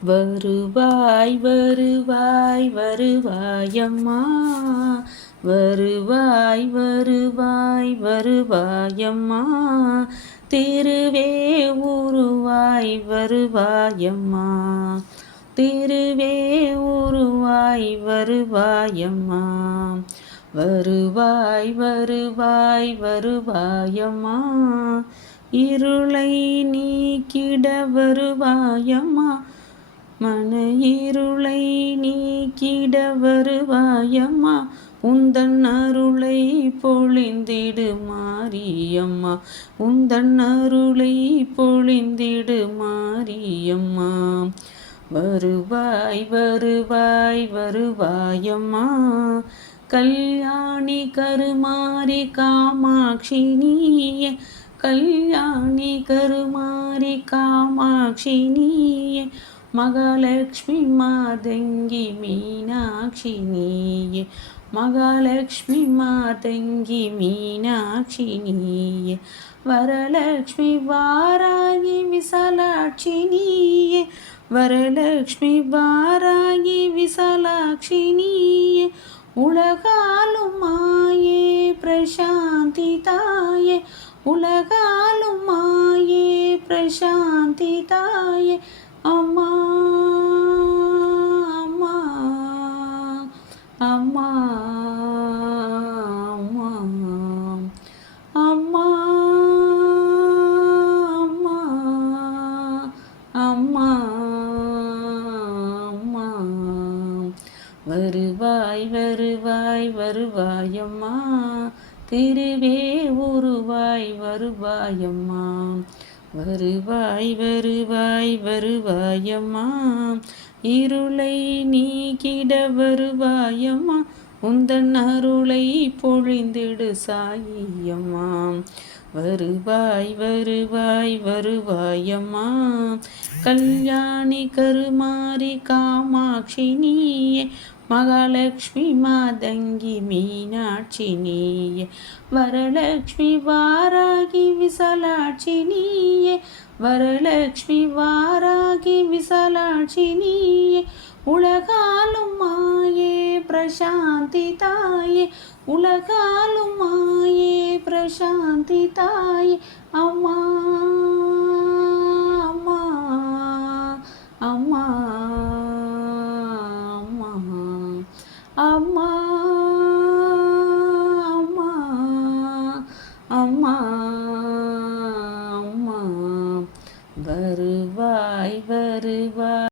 வருவாய் வருவாய் வருவாயம்மா வருவாய் வருவாய் வருவாயம்மா திருவே உருவாய் வருவாயம்மா திருவே உருவாய் வருவாயம்மா வருவாய் வருவாய் வருவாயம்மா இருளை நீக்கிட வருவாயம்மா மன இருளை நீக்கிட வருவாயம்மா. உந்தன் அருளை பொழிந்திடு மாரியம்மா. உந்தன் அருளை பொழிந்திடு மாரியம்மா. வருவாய் வருவாய் வருவாயம்மா. கல்யாணி கருமாரி காமாட்சி நீயே. கல்யாணி கருமாரி காமாட்சி நீயே. மகாலட்சுமி மாதங்கி மீனாட்சி நீயே. மகாலட்சுமி மாதங்கி மீனாட்சி நீயே. வரலட்சுமி வாராகி விசாலாட்சி நீயே. வரலட்சுமி வாராகி விசாலாட்சி நீயே. உலகாலும் மாயே பிரசாந்தி தாயே. உலகாலும் மாயே பிரசாந்தி தாயே. வருவாய் வருவாய் வருவாயம்மா திருவே உருவாய் வருவாயம்மா வருவாய் வருவாய் வருவாயம்மா இருளை நீக்கிட வருவாயம்மா உந்தன் அருளை பொழிந்திடு சாயியம்மா வருவாய் வருவாய் வருவாயம்மா. கல்யாணி கருமாரி காமாட்சி நீயே. மகாலட்சுமி மாதங்கி மீனாட்சி நீயே. வரலட்சுமி வாராகி விசாலாட்சி நீயே. வரலட்சுமி வாராகி விசாலாட்சி நீயே. உலகாலும் பிரசாந்தி தாயே உலகாலும் மாயே பிரசாந்தி தாயே. அம்மா அம்மா அம்மா அம்மா அம்மா அம்மா அம்மா அம்மா. வருவாய் வருவாய்.